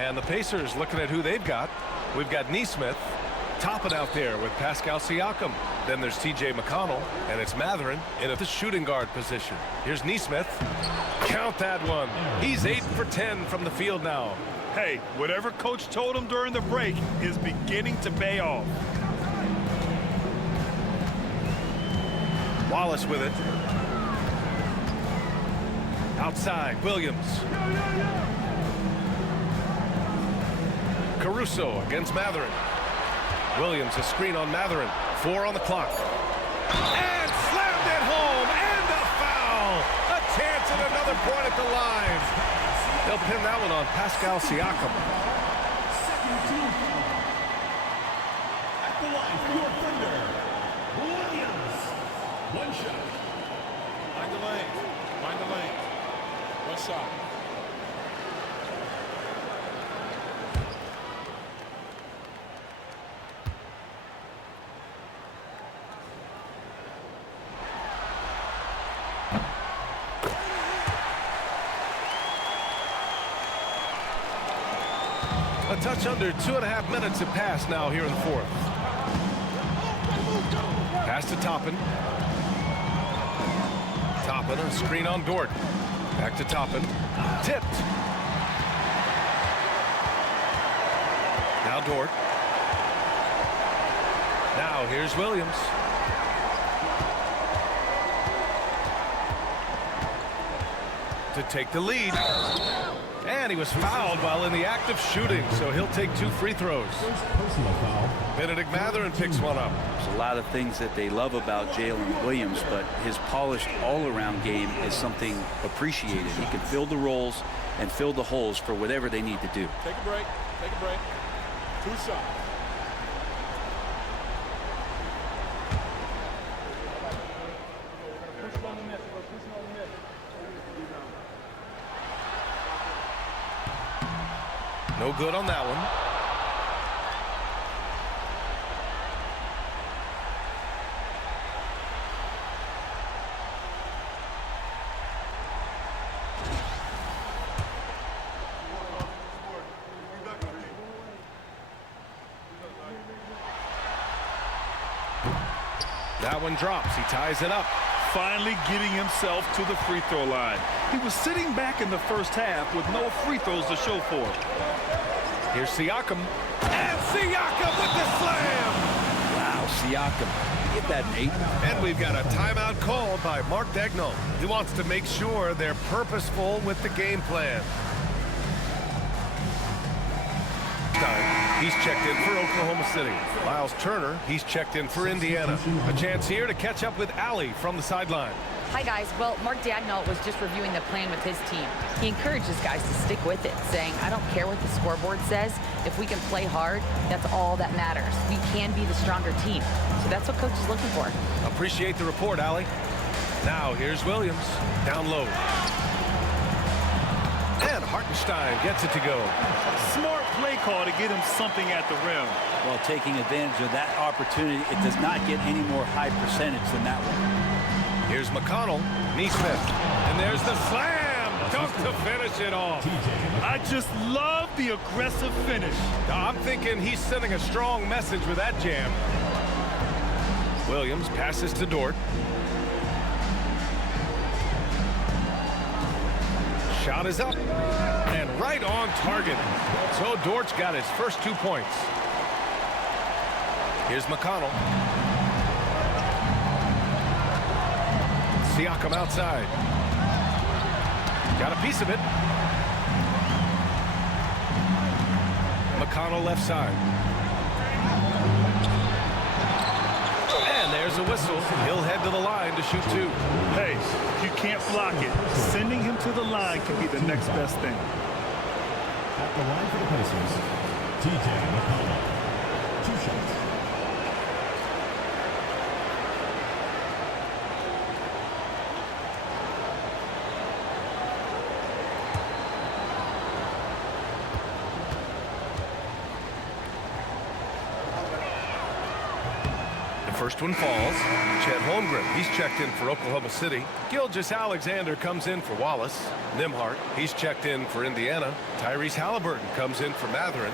And the Pacers looking at who they've got. We've got Neesmith topping out there with Pascal Siakam. Then there's TJ McConnell, and it's Mathurin in the shooting guard position. Here's Neesmith. Count that one. He's 8 for 10 from the field now. Hey, whatever coach told him during the break is beginning to pay off. Wallace with it. Outside, Williams. Caruso against Mathurin. Williams, a screen on Mathurin. 4 on the clock. And slammed it home, and a foul. A chance at another point at the line. They'll pin that one on Pascal Siakam. At the line for your thunder, Williams. One shot. Find the lane. Find the lane. One shot. A touch under 2.5 minutes have passed now here in the fourth. Pass to Toppin. Toppin, a screen on Dort. Back to Toppin. Tipped. Now Dort. Now here's Williams. To take the lead. And he was fouled while in the act of shooting, so he'll take 2 free throws. Personal foul. Benedict Mathurin picks one up. There's a lot of things that they love about Jalen Williams, but his polished all-around game is something appreciated. He can fill the roles and fill the holes for whatever they need to do. Take a break. Take a break. 2 shots. No good on that one. That one drops. He ties it up. Finally getting himself to the free throw line. He was sitting back in the first half with no free throws to show for it. Here's Siakam. And Siakam with the slam! Wow, Siakam. Get that, Nate. And we've got a timeout called by Mark Daigneault. He wants to make sure they're purposeful with the game plan. He's checked in for Oklahoma City. Miles Turner, he's checked in for Indiana. A chance here to catch up with Allie from the sideline. Hi, guys. Well, Mark Daigneault was just reviewing the plan with his team. He encourages guys to stick with it, saying, I don't care what the scoreboard says. If we can play hard, that's all that matters. We can be the stronger team. So that's what coach is looking for. Appreciate the report, Allie. Now, here's Williams. Down low. And Hartenstein gets it to go. Smart play call to get him something at the rim. Well, taking advantage of that opportunity, it does not get any more high percentage than that one. Here's McConnell, Neesmith, and there's the slam dunk to finish it off. I just love the aggressive finish. I'm thinking he's sending a strong message with that jam. Williams passes to Dort. Shot is up and right on target. So Dort's got his first 2 points. Here's McConnell. Siakam outside. Got a piece of it. McConnell left side. And there's a whistle. He'll head to the line to shoot 2. Hey, you can't block it. Sending him to the line can be the next best thing. At the line for the Pacers, TJ McConnell. 2 shots. First one falls. Chet Holmgren, he's checked in for Oklahoma City. Gilgeous-Alexander comes in for Wallace. Nimhart, he's checked in for Indiana. Tyrese Halliburton comes in for Matherin.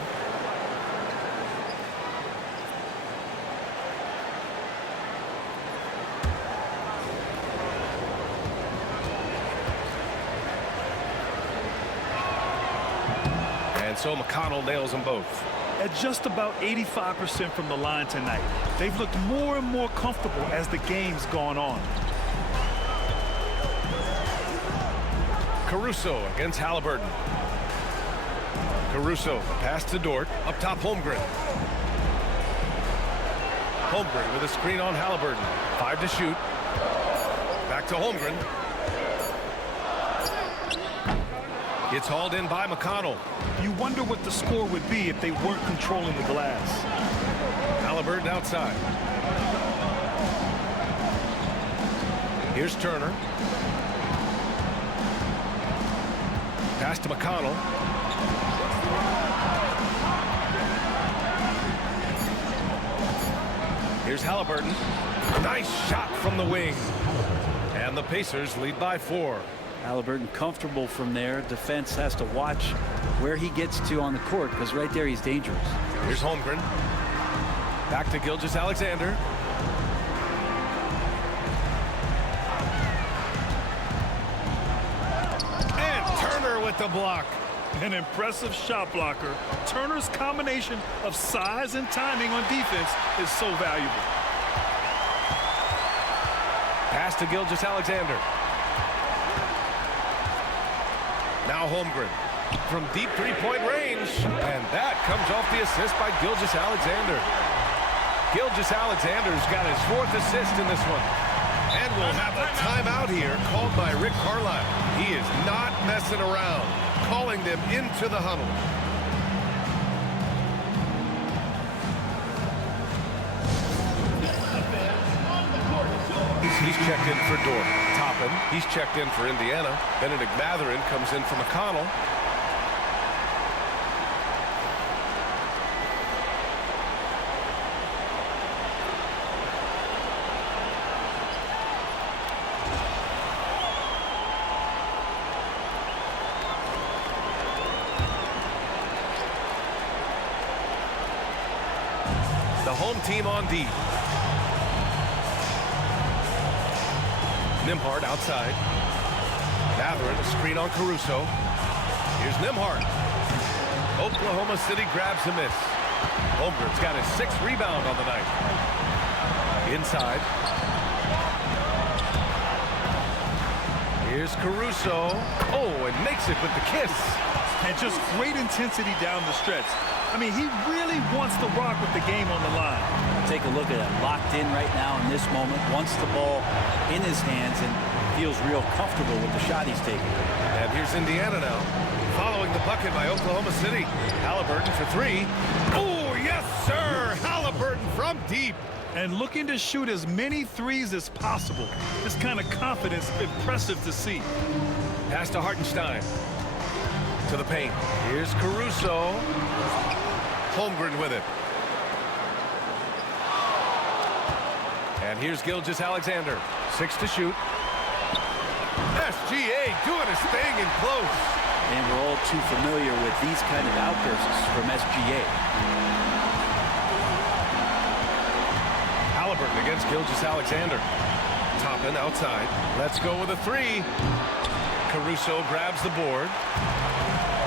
And so McConnell nails them both. At just about 85% from the line tonight. They've looked more and more comfortable as the game's gone on. Caruso against Halliburton. Caruso, pass to Dort, up top Holmgren. Holmgren with a screen on Halliburton. 5 to shoot. Back to Holmgren. It's hauled in by McConnell. You wonder what the score would be if they weren't controlling the glass. Halliburton outside. Here's Turner. Pass to McConnell. Here's Halliburton. Nice shot from the wing. And the Pacers lead by 4. Halliburton comfortable from there. Defense has to watch where he gets to on the court, because right there he's dangerous. Here's Holmgren. Back to Gilgeous-Alexander. And Turner with the block. An impressive shot blocker. Turner's combination of size and timing on defense is so valuable. Pass to Gilgeous-Alexander. Now Holmgren from deep three-point range. And that comes off the assist by Gilgeous-Alexander. Gilgeous-Alexander's got his 4th assist in this one. And we'll have a timeout here called by Rick Carlisle. He is not messing around, calling them into the huddle. He's checked in for Dort. Toppin, he's checked in for Indiana. Benedict Matherin comes in for McConnell. The home team on D. Nimhart outside. Matherin, a screen on Caruso. Here's Nimhart. Oklahoma City grabs a miss. Holmgren's got his 6th rebound on the night. Inside. Here's Caruso. Oh, and makes it with the kiss. And just great intensity down the stretch. I mean, he really wants to rock with the game on the line. Take a look at it. Locked in right now in this moment. Wants the ball in his hands and feels real comfortable with the shot he's taking. And here's Indiana now. Following the bucket by Oklahoma City. Halliburton for 3. Oh, yes, sir. Halliburton from deep. And looking to shoot as many threes as possible. This kind of confidence, impressive to see. Pass to Hartenstein. To the paint. Here's Caruso. Holmgren with it. And here's Gilgeous-Alexander. 6 to shoot. SGA doing his thing in close. And we're all too familiar with these kind of outbursts from SGA. Halliburton against Gilgeous-Alexander. Toppin outside. Let's go with a 3. Caruso grabs the board.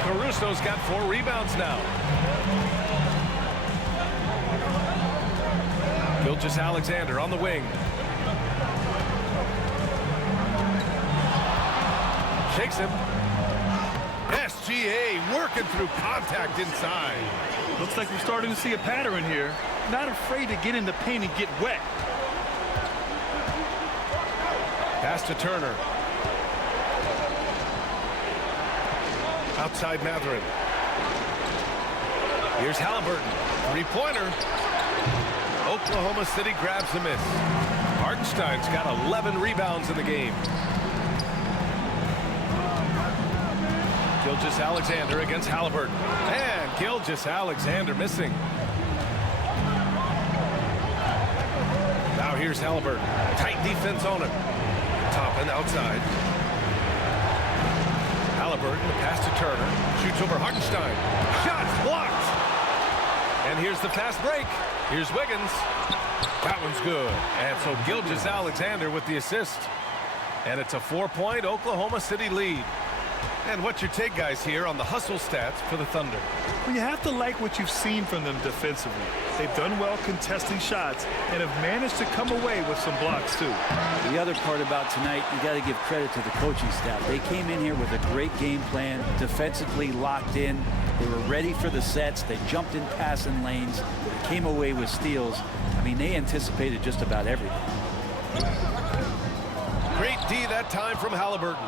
Caruso's got 4 rebounds now. Gilgeous-Alexander on the wing. Shakes him. SGA working through contact inside. Looks like we're starting to see a pattern here. Not afraid to get in the paint and get wet. Pass to Turner. Outside Matherin. Here's Halliburton. 3-pointer. Oklahoma City grabs the miss. Hartenstein's got 11 rebounds in the game. Gilgeous-Alexander against Halliburton. And Gilgeous-Alexander missing. here's Halliburton. Tight defense on him. Toppin outside. Halliburton, the pass to Turner. Shoots over Hartenstein. Shots blocked. And here's the fast break. Here's Wiggins. That one's good. And so Gilgeous-Alexander with the assist. And it's a 4-point Oklahoma City lead. And what's your take, guys, here on the hustle stats for the Thunder? Well, you have to like what you've seen from them defensively. They've done well contesting shots and have managed to come away with some blocks, too. The other part about tonight, you got to give credit to the coaching staff. They came in here with a great game plan, defensively locked in. They were ready for the sets. They jumped in passing lanes, came away with steals. I mean, they anticipated just about everything. Great D that time from Halliburton.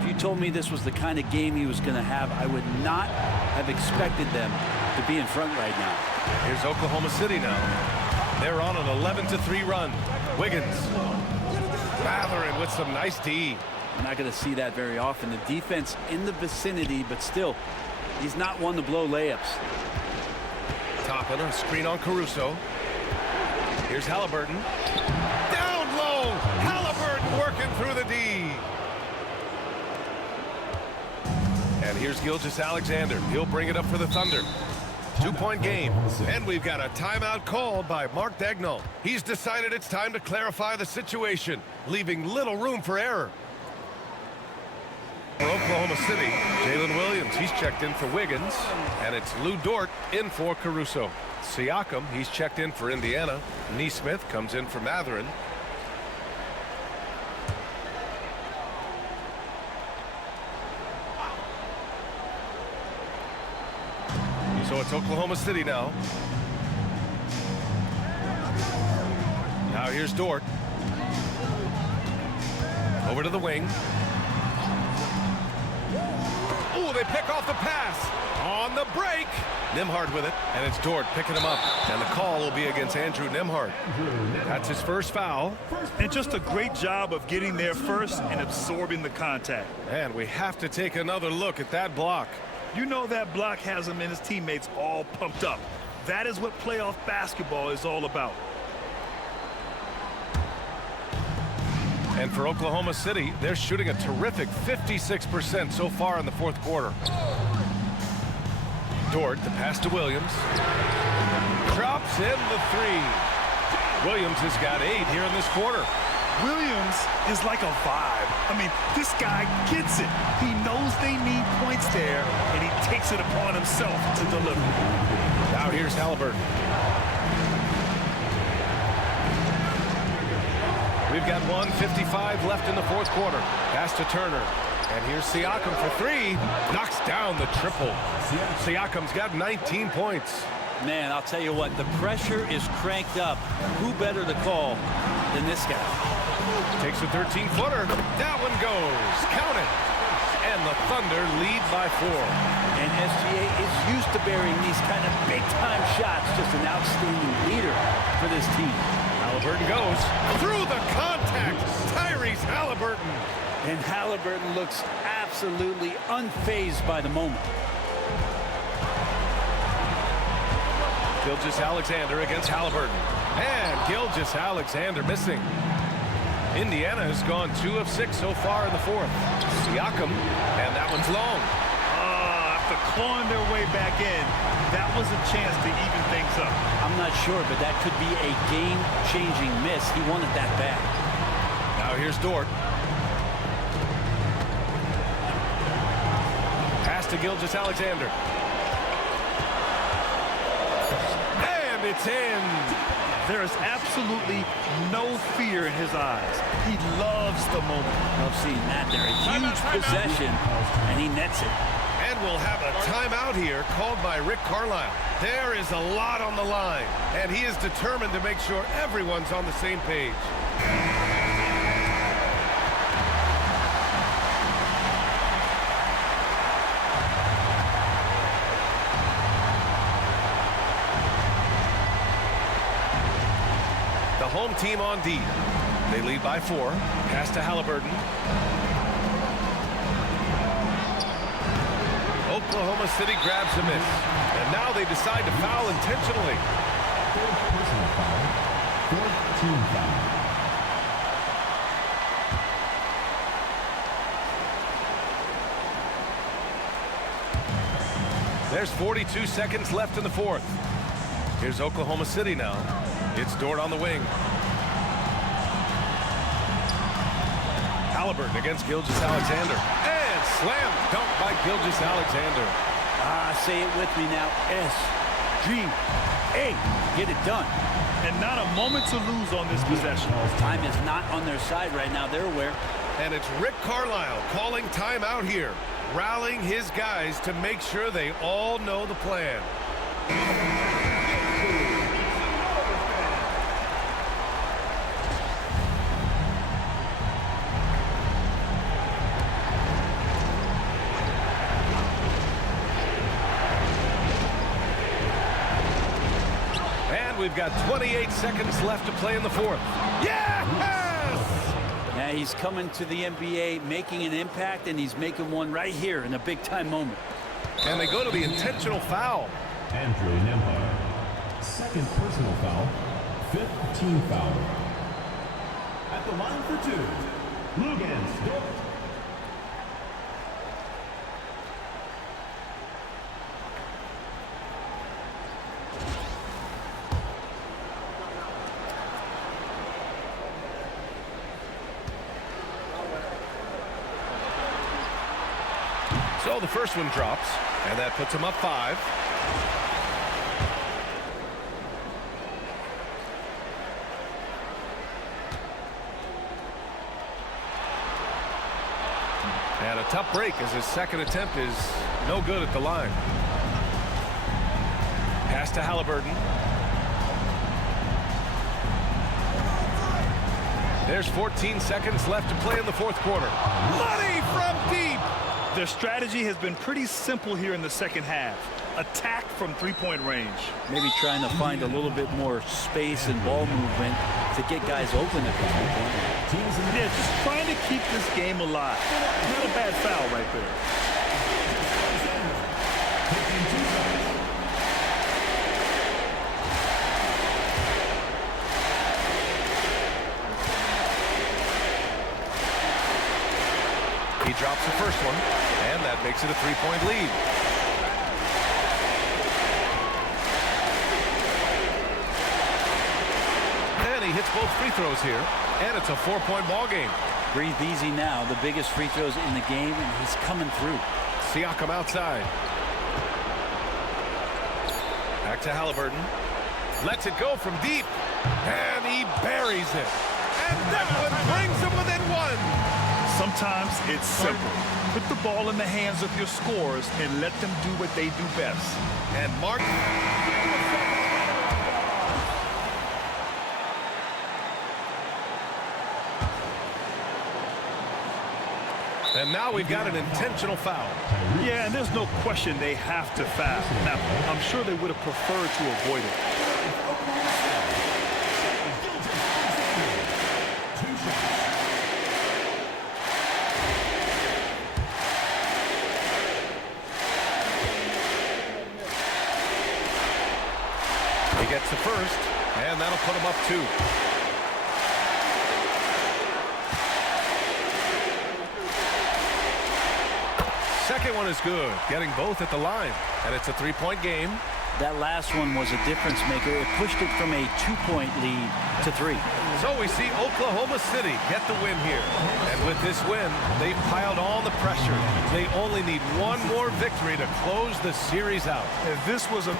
If you told me this was the kind of game he was going to have, I would not have expected them to be in front right now. Here's Oklahoma City now. They're on an 11-3 run. Wiggins. Mathurin with some nice D. We're not going to see that very often. The defense in the vicinity, but still, he's not one to blow layups. Toppin, a screen on Caruso. Here's Halliburton. Down low. Halliburton working through the D. And here's Gilgeous-Alexander. He'll bring it up for the Thunder. 2-point game. And we've got a timeout called by Mark Daigneault. He's decided it's time to clarify the situation, leaving little room for error. For Oklahoma City, Jalen Williams, he's checked in for Wiggins. And it's Lou Dort in for Caruso. Siakam, he's checked in for Indiana. Neesmith comes in for Mathurin. So it's Oklahoma City now. Now here's Dort. Over to the wing. Ooh, they pick off the pass. On the break. Nembhard with it, and it's Dort picking him up. And the call will be against Andrew Nembhard. That's his first foul. And just a great job of getting there first and absorbing the contact. And we have to take another look at that block. You know that block has him and his teammates all pumped up. That is what playoff basketball is all about. And for Oklahoma City, they're shooting a terrific 56% so far in the fourth quarter. Dort, the pass to Williams. Drops in the three. Williams has got 8 here in this quarter. Williams is like a vibe. I mean, this guy gets it. He knows they need points there, and he takes it upon himself to deliver. Now here's Halliburton. We've got 1:55 left in the fourth quarter. Pass to Turner. And here's Siakam for 3. Knocks down the triple. Siakam's got 19 points. Man, I'll tell you what, the pressure is cranked up. Who better to call than this guy? Takes a 13-footer. That one goes. Count it. And the Thunder lead by 4. And SGA is used to burying these kind of big-time shots. Just an outstanding leader for this team. Halliburton goes through the contact. Tyrese Halliburton. And Halliburton looks absolutely unfazed by the moment. Gilgeous-Alexander against Halliburton. And Gilgeous-Alexander missing. Indiana has gone 2 of 6 so far in the fourth. Siakam, and that one's long. After clawing their way back in, that was a chance to even things up. I'm not sure, but that could be a game-changing miss. He wanted that bad. Now here's Dort. Pass to Gilgeous-Alexander. And it's in. There is absolutely no fear in his eyes. He loves the moment. Love seeing that there. A huge possession, and he nets it. And we'll have a timeout here called by Rick Carlisle. There is a lot on the line, and he is determined to make sure everyone's on the same page. The home team on D. They lead by 4. Pass to Halliburton. Oklahoma City grabs a miss. And now they decide to foul intentionally. Fourth team foul. There's 42 seconds left in the fourth. Here's Oklahoma City now. It's Dort on the wing. Halliburton against Gilgeous-Alexander. And slam dunk by Gilgeous-Alexander. Say it with me now. S-G-A. Get it done. And not a moment to lose on this possession. Time is not on their side right now. They're aware. And it's Rick Carlisle calling timeout here, rallying his guys to make sure they all know the plan. And we've got 28 seconds left to play in the fourth. Yes! Yeah, he's coming to the NBA, making an impact, and he's making one right here in a big-time moment. And they go to the intentional foul. Andrew Nembhard. Second personal foul. Fifth team foul. At the line for two, Lugens Dort. So the first one drops, and that puts him up 5. And a tough break as his second attempt is no good at the line. Pass to Halliburton. There's 14 seconds left to play in the fourth quarter. Money from deep. Their strategy has been pretty simple here in the second half. Attack from three-point range. Maybe trying to find a little bit more space and ball movement to get guys open at the three-point line. Yeah, just trying to keep this game alive. Not a bad foul right there. He drops the first one, and that makes it a 3-point lead. And he hits both free throws here, and it's a 4-point ball game. Breathe easy now. The biggest free throws in the game, and he's coming through. Siakam outside. Back to Halliburton. Lets it go from deep, and he buries it. And that one brings him within 1. Sometimes it's simple. Put the ball in the hands of your scorers and let them do what they do best. And Mark. And now we've got an intentional foul. Yeah, and there's no question they have to foul. Now, I'm sure they would have preferred to avoid it. He gets the first, and that'll put him up 2. Second one is good, getting both at the line, and it's a 3-point game. That last one was a difference maker. It pushed it from a 2-point lead to 3. So we see Oklahoma City get the win here. And with this win, they've piled on the pressure. They only need one more victory to close the series out. If this was a